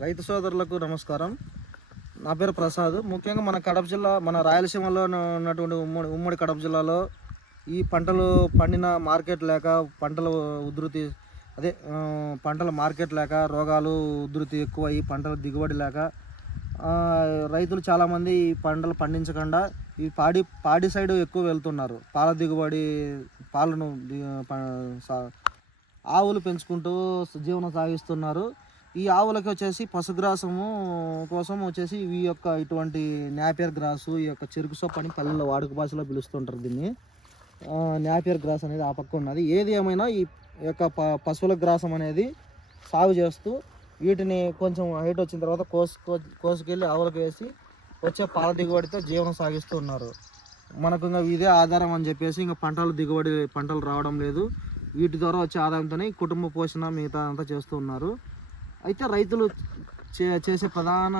రైతు సోదరులకు నమస్కారం. నా పేరు ప్రసాద్. ముఖ్యంగా మన కడప జిల్లా, మన రాయలసీమలో ఉన్నటువంటి ఉమ్మడి కడప జిల్లాలో ఈ పంటలు పండిన మార్కెట్ లేక, పంటల ఉధృతి అదే పంటల మార్కెట్ లేక, రోగాలు ఉధృతి ఎక్కువ, ఈ పంటల దిగుబడి లేక రైతులు చాలామంది ఈ పంటలు పండించకుండా ఈ పాడి సైడ్ ఎక్కువ వెళ్తున్నారు. పాల దిగుబడి, పాలను ఆవులు పెంచుకుంటూ జీవనం సాగిస్తున్నారు. ఈ ఆవులకి వచ్చేసి పశుగ్రాసము కోసం వచ్చేసి ఈ యొక్క ఇటువంటి నాపియర్ గ్రాసు, ఈ యొక్క చెరుకు సొప్పు అని పల్లెల్లో వాడుక భాషలో పిలుస్తుంటారు దీన్ని. నాపియర్ గ్రాస్ అనేది ఆ పక్క ఉన్నది. ఏది ఏమైనా ఈ యొక్క పశువుల గ్రాసం అనేది సాగు చేస్తూ వీటిని కొంచెం హైట్ వచ్చిన తర్వాత కోసుకెళ్ళి ఆవులకు వేసి వచ్చే పాల దిగుబడితో జీవనం సాగిస్తూ ఉన్నారు. మనకు ఇంకా ఇదే ఆధారం అని చెప్పేసి ఇంకా పంటలు రావడం లేదు. వీటి ద్వారా వచ్చే ఆదాయంతోనే కుటుంబ పోషణ మిగతా అంతా చేస్తూ ఉన్నారు. అయితే రైతులు చేసే ప్రధాన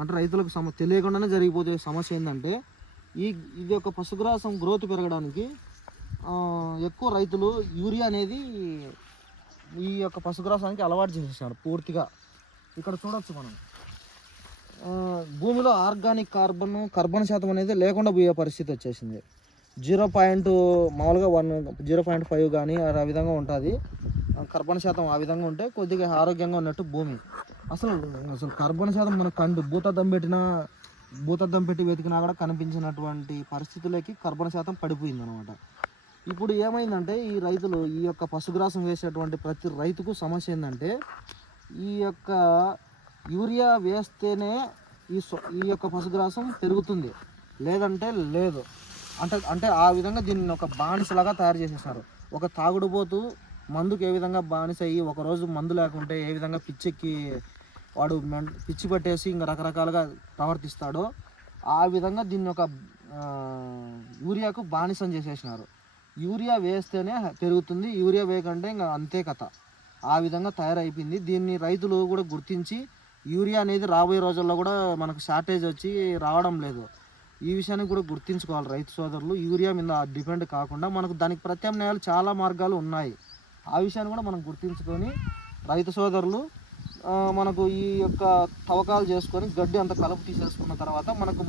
అంటే రైతులకు తెలియకుండానే జరిగిపోతే సమస్య ఏంటంటే ఇది ఒక పశుగ్రాసం గ్రోత్ పెరగడానికి ఎక్కువ రైతులు యూరియా అనేది ఈ యొక్క పశుగ్రాసానికి అలవాటు చేసేసారు పూర్తిగా. ఇక్కడ చూడొచ్చు మనం భూమిలో ఆర్గానిక్ కార్బన్ శాతం అనేది లేకుండా పోయే పరిస్థితి వచ్చేసింది. 0. మామూలుగా 0.5 కానీ ఆ విధంగా ఉంటుంది కార్బన్ శాతం. ఆ విధంగా ఉంటే కొద్దిగా ఆరోగ్యంగా ఉన్నట్టు భూమి. అసలు కార్బన్ శాతం మనకు భూతద్దం పెట్టి వెతికినా కూడా కనిపించినటువంటి పరిస్థితులకి కార్బన్ శాతం పడిపోయింది అనమాట. ఇప్పుడు ఏమైందంటే ఈ రైతులు ఈ యొక్క పశుగ్రాసం వేసేటువంటి ప్రతి రైతుకు సమస్య ఏంటంటే ఈ యొక్క యూరియా వేస్తేనే ఈ యొక్క పశుగ్రాసం పెరుగుతుంది, లేదంటే లేదు. అంటే ఆ విధంగా దీన్ని ఒక బానిసలాగా తయారు చేసేసారు. ఒక తాగుడుపోతూ మందుకు ఏ విధంగా బానిస అయ్యి ఒకరోజు మందు లేకుంటే ఏ విధంగా పిచ్చెక్కి వాడు పిచ్చి పట్టేసి ఇంకా రకరకాలుగా ప్రవర్తిస్తాడో ఆ విధంగా దీన్ని ఒక యూరియాకు బానిసం చేసేసినారు. యూరియా వేస్తేనే పెరుగుతుంది, యూరియా వేయకంటే ఇంకా అంతే కథ. ఆ విధంగా తయారైపోయింది. దీన్ని రైతులు కూడా గుర్తించి యూరియా అనేది రాబోయే రోజుల్లో కూడా మనకు షార్టేజ్ వచ్చి రావడం లేదు. ఈ విషయాన్ని కూడా గుర్తించుకోవాలి రైతు సోదరులు. యూరియా మీద డిపెండ్ కాకుండా మనకు దానికి ప్రత్యామ్నాయాలు చాలా మార్గాలు ఉన్నాయి. ఆ విషయాన్ని కూడా మనం గుర్తించుకొని రైతు సోదరులు మనకు ఈ యొక్క తవ్వకాలు చేసుకొని గడ్డి అంత కలుపు తీసేసుకున్న తర్వాత మనకు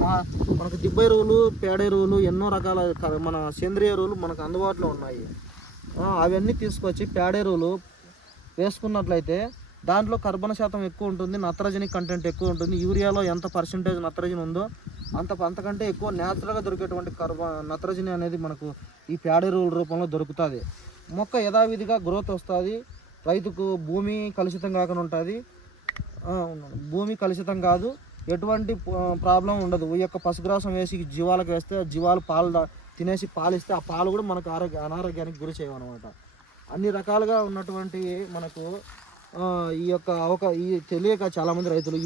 దిబ్బ ఎరువులు, పేడ ఎరువులు, ఎన్నో రకాల మన సేంద్రియ ఎరువులు మనకు అందుబాటులో ఉన్నాయి. అవన్నీ తీసుకొచ్చి పేడ ఎరువులు వేసుకున్నట్లయితే దాంట్లో కార్బన్ శాతం ఎక్కువ ఉంటుంది, నత్రజని కంటెంట్ ఎక్కువ ఉంటుంది. యూరియాలో ఎంత పర్సెంటేజ్ నత్రజని ఉందో అంతకంటే ఎక్కువ న్యాచురల్గా దొరికేటువంటి నత్రజని అనేది మనకు ఈ పేడ ఎరువుల రూపంలో దొరుకుతుంది. మొక్క యథావిధిగా గ్రోత్ వస్తుంది. రైతుకు భూమి కలుషితం కాకుండా ఉంటుంది. భూమి కలుషితం కాదు, ఎటువంటి ప్రాబ్లం ఉండదు. ఈ యొక్క పశుగ్రాసం వేసి జీవాలకు వేస్తే జీవాలు పాలు తినేసి పాలిస్తే ఆ పాలు కూడా మనకు అనారోగ్యానికి గురి చేయవన్నమాట. అన్ని రకాలుగా ఉన్నటువంటి మనకు ఈ యొక్క తెలియక చాలామంది రైతులు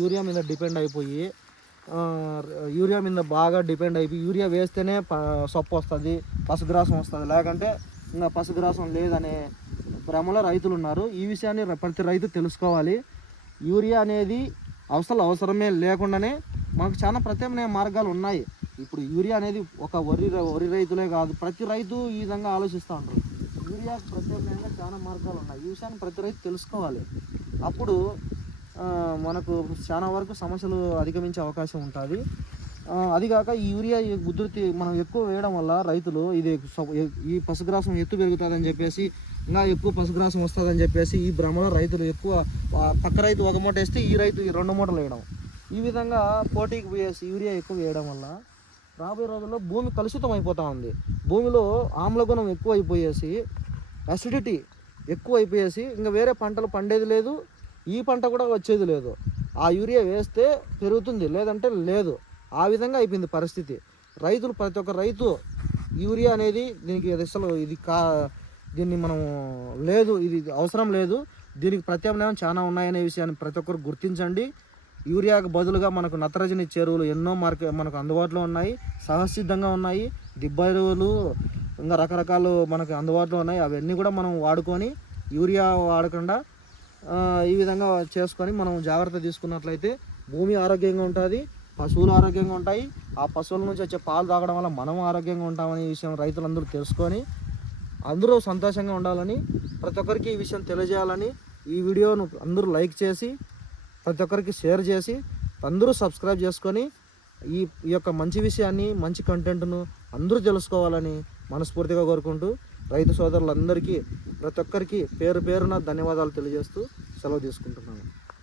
యూరియా మీద బాగా డిపెండ్ అయిపోయి యూరియా వేస్తేనే సొప్పు వస్తుంది, పశుగ్రాసం వస్తుంది, లేకంటే ఇంకా పశుగ్రాసం లేదనే భ్రమలో రైతులు ఉన్నారు. ఈ విషయాన్ని ప్రతి రైతు తెలుసుకోవాలి. యూరియా అనేది అవసరమే లేకుండానే మనకు చాలా ప్రత్యామ్నాయ మార్గాలు ఉన్నాయి. ఇప్పుడు యూరియా అనేది ఒక వరి రైతులే కాదు, ప్రతి రైతు ఈ విధంగా ఆలోచిస్తూ ఉంటారు. యూరియాకు ప్రత్యామ్నాయంగా చాలా మార్గాలు ఉన్నాయి. ఈ విషయాన్ని ప్రతి రైతు తెలుసుకోవాలి. అప్పుడు మనకు చాలా వరకు సమస్యలు అధిగమించే అవకాశం ఉంటుంది. అదిగాక ఈ యూరియా ఉధృతి మనం ఎక్కువ వేయడం వల్ల రైతులు ఈ పశుగ్రాసం ఎత్తు పెరుగుతుందని చెప్పేసి, ఇంకా ఎక్కువ పశుగ్రాసం వస్తుందని చెప్పేసి ఈ భ్రమలో రైతులు ఎక్కువ పక్క రైతు ఒక మూట వేస్తే ఈ రైతు 2 మూటలు వేయడం, ఈ విధంగా పోటీకి పోయేసి యూరియా ఎక్కువ వేయడం వల్ల రాబోయే రోజుల్లో భూమి కలుషితం అయిపోతూ ఉంది. భూమిలో ఆమ్లగుణం ఎక్కువ అయిపోయేసి, అసిడిటీ ఎక్కువ అయిపోయేసి ఇంకా వేరే పంటలు పండేది లేదు, ఈ పంట కూడా వచ్చేది లేదు. ఆ యూరియా వేస్తే పెరుగుతుంది, లేదంటే లేదు. ఆ విధంగా అయిపోయింది పరిస్థితి. ప్రతి ఒక్క రైతు యూరియా అనేది దీనికి అసలు దీన్ని మనం లేదు, ఇది అవసరం లేదు, దీనికి ప్రత్యామ్నాయం చాలా ఉన్నాయనే విషయాన్ని ప్రతి ఒక్కరు గుర్తించండి. యూరియాకు బదులుగా మనకు నత్రజని ఎరువులు ఎన్నో మనకు అందుబాటులో ఉన్నాయి, సహజసిద్ధంగా ఉన్నాయి. దిబ్బ ఎరువులు ఇంకా రకరకాలు మనకు అందుబాటులో ఉన్నాయి. అవన్నీ కూడా మనం వాడుకొని యూరియా వాడకుండా ఈ విధంగా చేసుకొని మనం జాగ్రత్త తీసుకున్నట్లయితే భూమి ఆరోగ్యంగా ఉంటుంది, పశువులు ఆరోగ్యంగా ఉంటాయి. ఆ పశువుల నుంచి వచ్చే పాలు తాగడం వల్ల మనం ఆరోగ్యంగా ఉంటామనే విషయం రైతులందరూ తెలుసుకొని అందరూ సంతోషంగా ఉండాలని, ప్రతి ఒక్కరికి ఈ విషయం తెలియజేయాలని ఈ వీడియోను అందరూ లైక్ చేసి ప్రతి ఒక్కరికి షేర్ చేసి అందరూ సబ్స్క్రైబ్ చేసుకొని ఈ యొక్క మంచి విషయాన్ని, మంచి కంటెంట్ను అందరూ తెలుసుకోవాలని మనస్ఫూర్తిగా కోరుకుంటూ రైతు సోదరులందరికీ ప్రతి ఒక్కరికి పేరు పేరున ధన్యవాదాలు తెలియజేస్తూ సెలవు తీసుకుంటున్నాను.